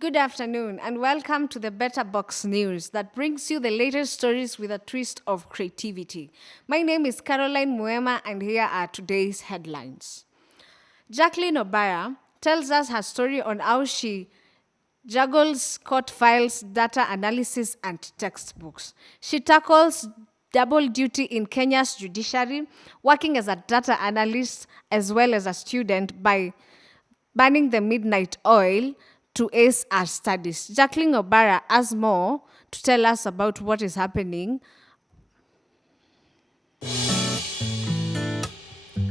Good afternoon, and welcome to the Better Box News that brings you the latest stories with a twist of creativity. My name is Caroline Muema, and here are today's headlines. Jacqueline Obara tells us her story on how she juggles court files, data analysis, and textbooks. She tackles double duty in Kenya's judiciary, working as a data analyst as well as a student by burning the midnight oil to ace our studies. Jacqueline Obara has more to tell us about what is happening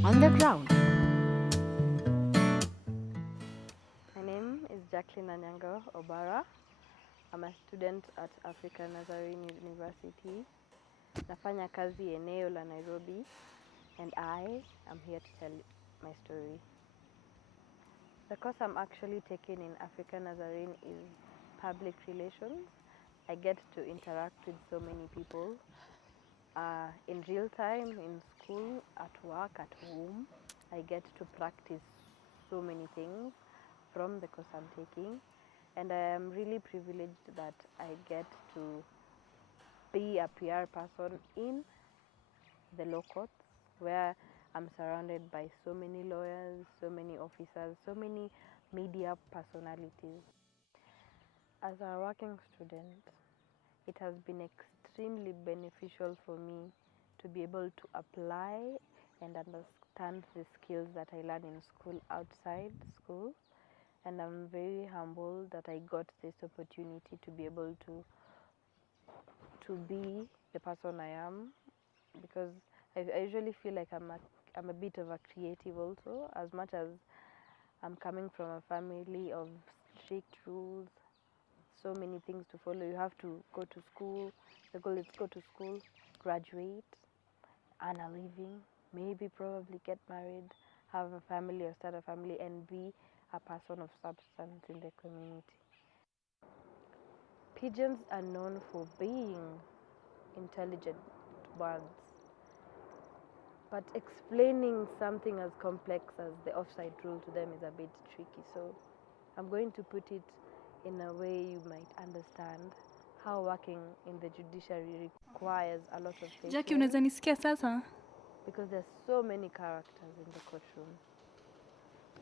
on the ground. My name is Jacqueline Anyango Obara. I'm a student at African Nazarene University. Nafanya kazi eneo la Nairobi, and I am here to tell my story. The course I'm actually taking in African Nazarene is public relations. I get to interact with so many people in real time, in school, at work, at home. I get to practice so many things from the course I'm taking. And I am really privileged that I get to be a PR person in the law courts, where I'm surrounded by so many lawyers, so many officers, so many media personalities. As a working student, it has been extremely beneficial for me to be able to apply and understand the skills that I learn in school outside school. And I'm very humbled that I got this opportunity to be able to be the person I am, because I usually feel like I'm a bit of a creative also, as much as I'm coming from a family of strict rules, so many things to follow. You have to go to school. The goal is go to school, graduate, earn a living, maybe probably get married, have a family or start a family, and be a person of substance in the community. Pigeons are known for being intelligent birds, but explaining something as complex as the offside rule to them is a bit tricky. So I'm going to put it in a way you might understand how working in the judiciary requires a lot of Jackie, patience, unaweza nisikia sasa? because there's so many characters in the courtroom.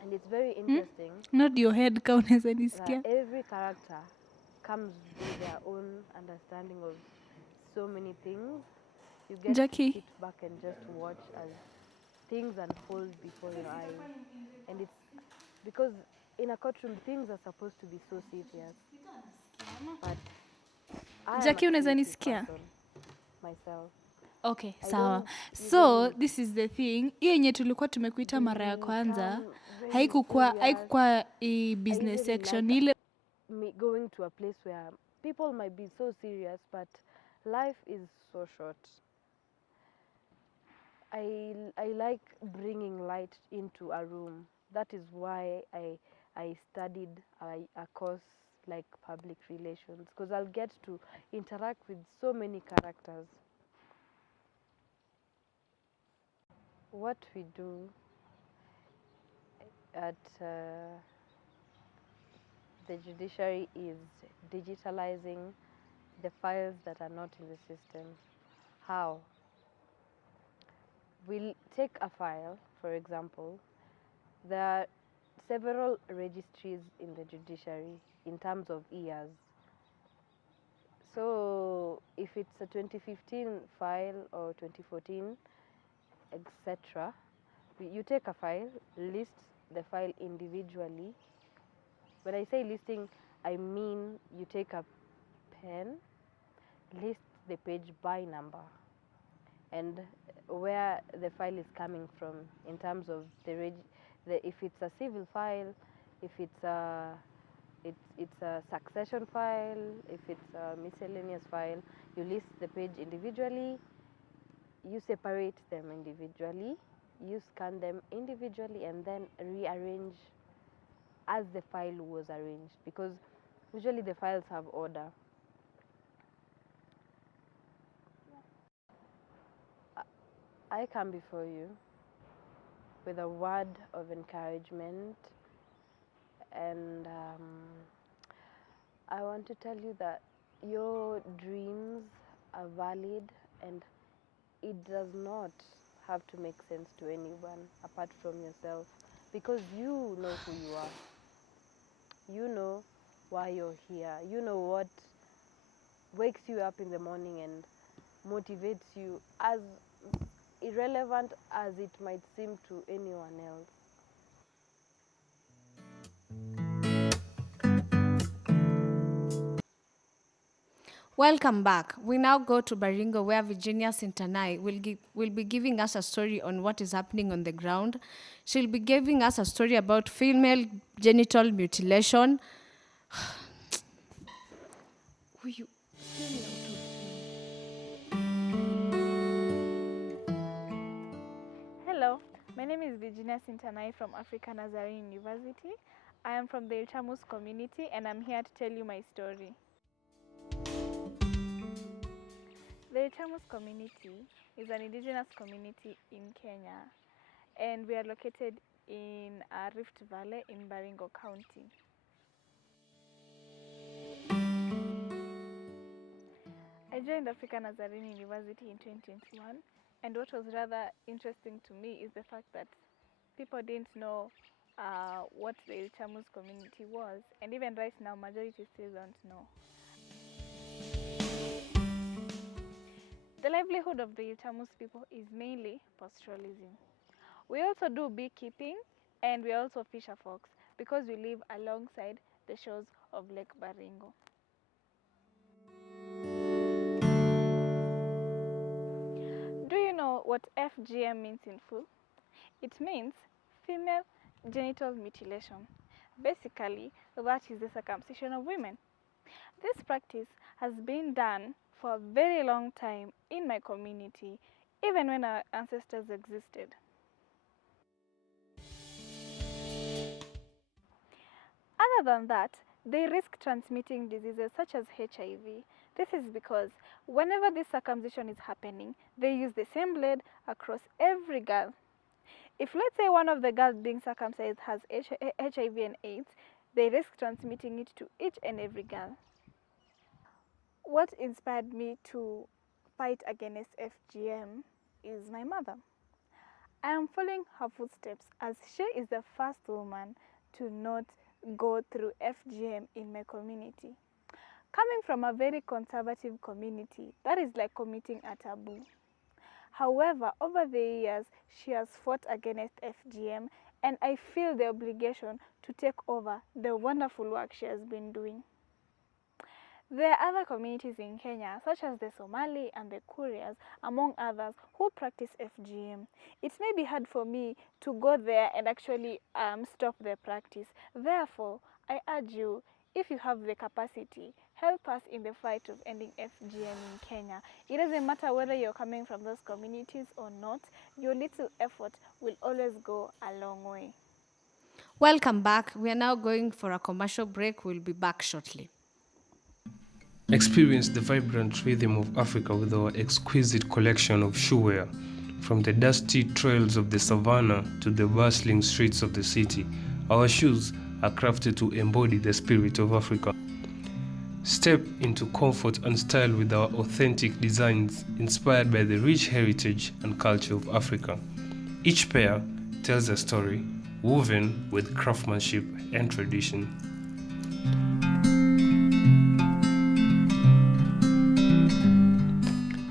And it's very interesting Nod your head ka unaweza that nisikia. every character comes with their own understanding of so many things. You get to Jackie, sit back and just watch as things unfold before your eyes. And it's because in a courtroom things are supposed to be so serious. But I am a Jackie unaweza creative nisikia? person myself. Okay, I sawa. don't So, usually this is the thing. Hiyo yenye tulikuwa tumekuita mara ya kwanza, become very haikukuwa serious. i I business usually section. like Ile me going to a place where people might be so serious, but life is so short. I like bringing light into a room. That is why I studied a course like public relations, because I'll get to interact with so many characters. What we do at the judiciary is digitalizing the files that are not in the system. How? We'll take a file, for example. There are several registries in the judiciary in terms of years. So if it's a 2015 file or 2014, etc., you take a file, list the file individually. When I say listing, I mean you take a pen, list the page by number and where the file is coming from in terms of if it's a civil file, if it's a succession file, if it's a miscellaneous file, you list the page individually, you separate them individually, you scan them individually, and then rearrange as the file was arranged, because usually the files have order. I come before you with a word of encouragement and I want to tell you that your dreams are valid and it does not have to make sense to anyone apart from yourself, because you know who you are. You know why you're here. You know what wakes you up in the morning and motivates you, as irrelevant as it might seem to anyone else. Welcome back. We now go to Baringo, where Virginia Sintanai will be giving us a story on what is happening on the ground. She'll be giving us a story about female genital mutilation. Hello, my name is Virginia Sintanai from Africa Nazarene University. I am from the Ilchamus community and I'm here to tell you my story. The Ilchamus community is an indigenous community in Kenya, and we are located in Rift Valley in Baringo County. I joined Africa Nazarene University in 2021, and what was rather interesting to me is the fact that people didn't know what the Ilchamus community was, and even right now, majority still don't know. The livelihood of the Ilchamus people is mainly pastoralism. We also do beekeeping, and we also fish folks because we live alongside the shores of Lake Baringo. Do you know what FGM means in full? It means female genital mutilation. Basically, that is the circumcision of women. This practice has been done for a very long time in my community, even when our ancestors existed. Other than that, they risk transmitting diseases such as HIV. This is because whenever this circumcision is happening, they use the same blade across every girl. If, let's say, one of the girls being circumcised has HIV and AIDS, they risk transmitting it to each and every girl. What inspired me to fight against FGM is my mother. I am following her footsteps as she is the first woman to not go through FGM in my community. Coming from a very conservative community, that is like committing a taboo. However, over the years, she has fought against FGM, and I feel the obligation to take over the wonderful work she has been doing. There are other communities in Kenya, such as the Somali and the Kurias, among others, who practice FGM. It may be hard for me to go there and actually stop their practice. Therefore, I urge you, if you have the capacity, help us in the fight of ending FGM in Kenya. It doesn't matter whether you're coming from those communities or not, your little effort will always go a long way. Welcome back. We are now going for a commercial break. We'll be back shortly. Experience the vibrant rhythm of Africa with our exquisite collection of shoewear. From the dusty trails of the savannah to the bustling streets of the city, our shoes are crafted to embody the spirit of Africa. Step into comfort and style with our authentic designs inspired by the rich heritage and culture of Africa. Each pair tells a story, woven with craftsmanship and tradition.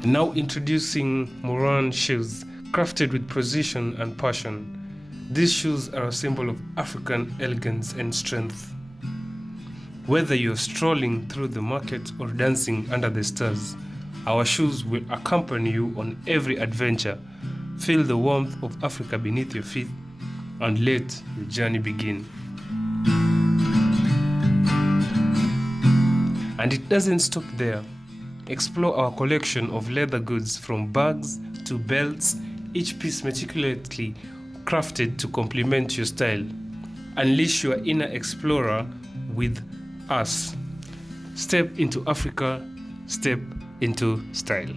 Now introducing Moran shoes, crafted with precision and passion. These shoes are a symbol of African elegance and strength. Whether you're strolling through the market or dancing under the stars, our shoes will accompany you on every adventure. Feel the warmth of Africa beneath your feet and let your journey begin. And it doesn't stop there. Explore our collection of leather goods from bags to belts, each piece meticulously crafted to complement your style. Unleash your inner explorer with us. Step into Africa, step into style.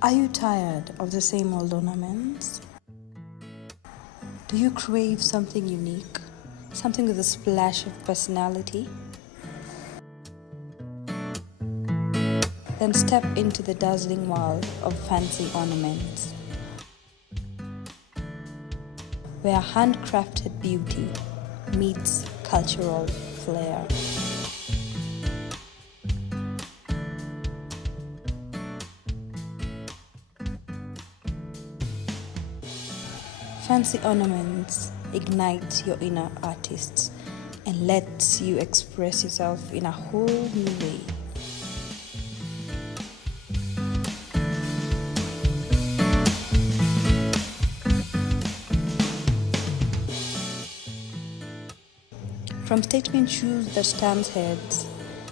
Are you tired of the same old ornaments? Do you crave something unique? something with a splash of personality? Then step into the dazzling world of fancy ornaments, where handcrafted beauty meets cultural flair. Fancy ornaments ignite your inner artists and lets you express yourself in a whole new way. From statement shoes that stand heads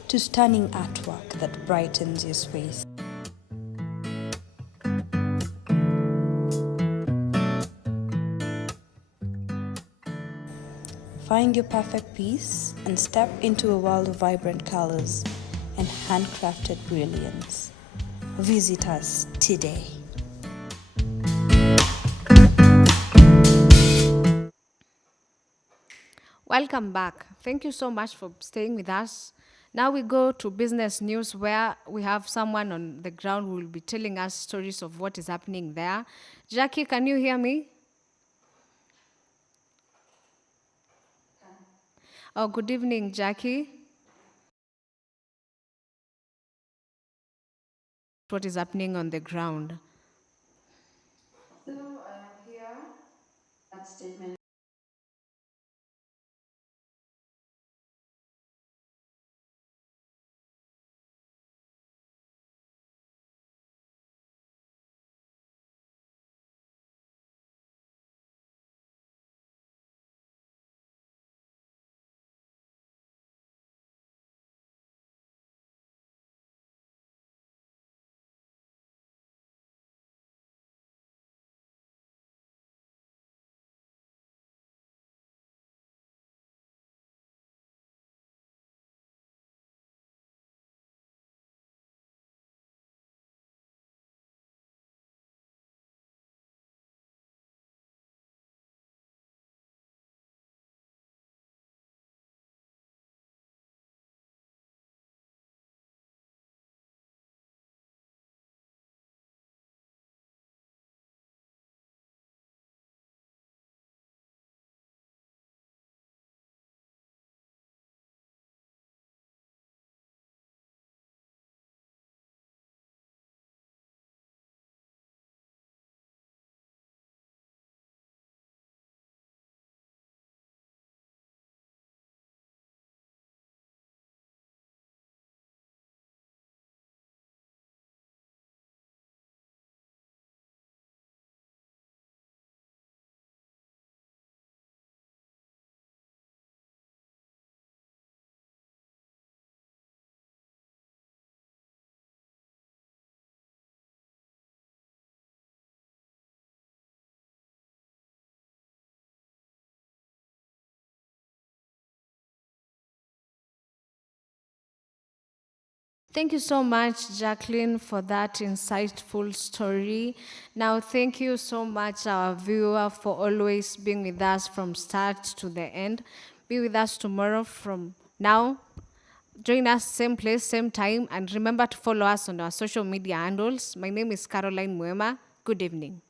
to stunning artwork that brightens your space. Find your perfect piece and step into a world of vibrant colors and handcrafted brilliance. Visit us today. Welcome back. Thank you so much for staying with us. Now we go to business news where we have someone on the ground who will be telling us stories of what is happening there. Jackie, can you hear me? Oh, good evening, Jackie. What is happening on the ground? So here, that statement. Thank you so much, Jacqueline, for that insightful story. Now, thank you so much, our viewer, for always being with us from start to the end. Be with us tomorrow from now. Join us same place, same time, and remember to follow us on our social media handles. My name is Caroline Muema. Good evening.